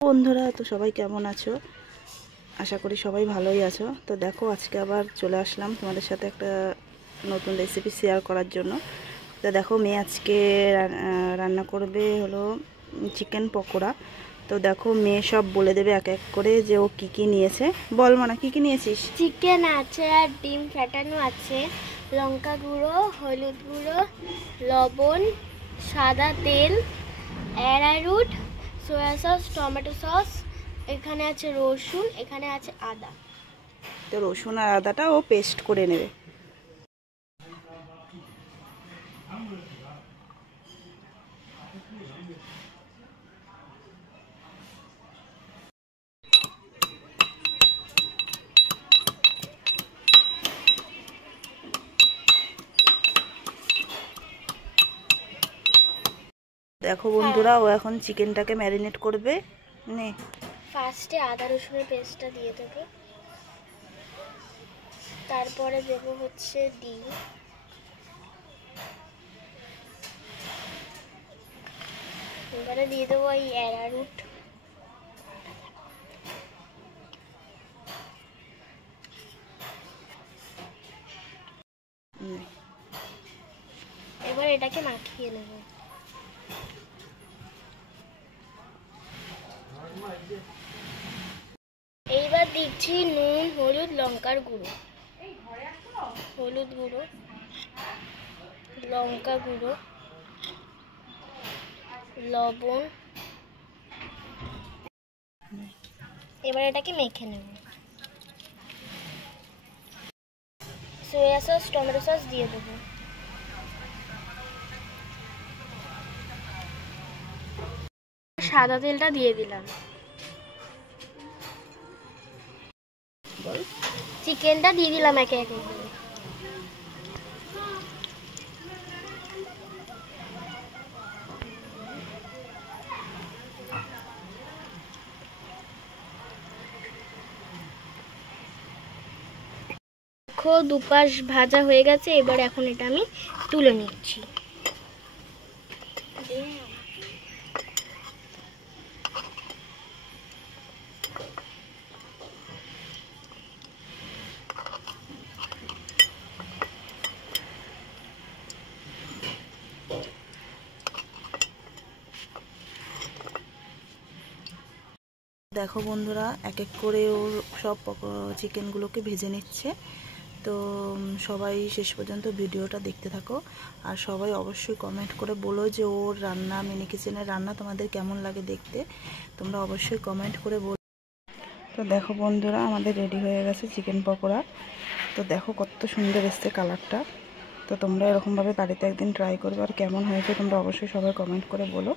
বন্ধুরা, তো সবাই কেমন আছো? আশা করি সবাই ভালোই আছো। তো দেখো, আজকে আবার চলে আসলাম তোমাদের সাথে একটা নতুন রেসিপি শেয়ার করার জন্য। তো দেখো, মেয়ে আজকে রান্না করবে হলো চিকেন পকোড়া। তো দেখো, মেয়ে সব বলে দেবে এক এক করে যে ও কি কি নিয়েছে। বল মানা, কি কি নিয়েছিস? চিকেন আছে, আর ডিম ফ্যাটানো আছে, লঙ্কা গুঁড়ো, হলুদ গুঁড়ো, লবণ, সাদা তেল, arrowroot, soya sauce, tomato sauce, এখানে আছে রসুন, এখানে আছে আদা। তো রসুন আর আদাটা ও পেস্ট করে নেবে। দেখো বন্ধুরা, ও এখন চিকেনটাকে ম্যারিনেট করবে। নে, ফার্স্টে আদা রসুনের পেস্টটা দিয়ে দেবো, তারপরে দেবো হচ্ছে ডিম, এবারে দিয়ে দেবো এই অ্যারারুট, এবার এটাকে মাখিয়ে নেব। এইবার দিচ্ছি নুন, হলুদ, লঙ্কার গুঁড়ো, হলুদ গুঁড়ো, লঙ্কা গুঁড়ো, লবণ। এবার এটাকে মেখে নেব। সয়া সস, টমেটো সস দিয়ে দেবো। সাদা তেলটা দিয়ে দিলাম। চিকেনটা দিয়ে দিলাম একে একে করে। দেখো, দুপাশ ভাজা হয়ে গেছে। এবার এখন এটা আমি তুলে নিচ্ছি। দেখো বন্ধুরা, এক এক করে ওর সব চিকেনগুলোকে ভেজে নিচ্ছে। তো সবাই শেষ পর্যন্ত ভিডিওটা দেখতে থাকো। আর সবাই অবশ্যই কমেন্ট করে বলো যে ওর রান্না, মিনি কিচেনের রান্না তোমাদের কেমন লাগে দেখতে। তোমরা অবশ্যই কমেন্ট করে বলো। তো দেখো বন্ধুরা, আমাদের রেডি হয়ে গেছে চিকেন পকোড়া। তো দেখো কত সুন্দর এসছে কালারটা। তো তোমরা এরকমভাবে বাড়িতে একদিন ট্রাই করবে, আর কেমন হয়েছে তোমরা অবশ্যই সবাই কমেন্ট করে বলো।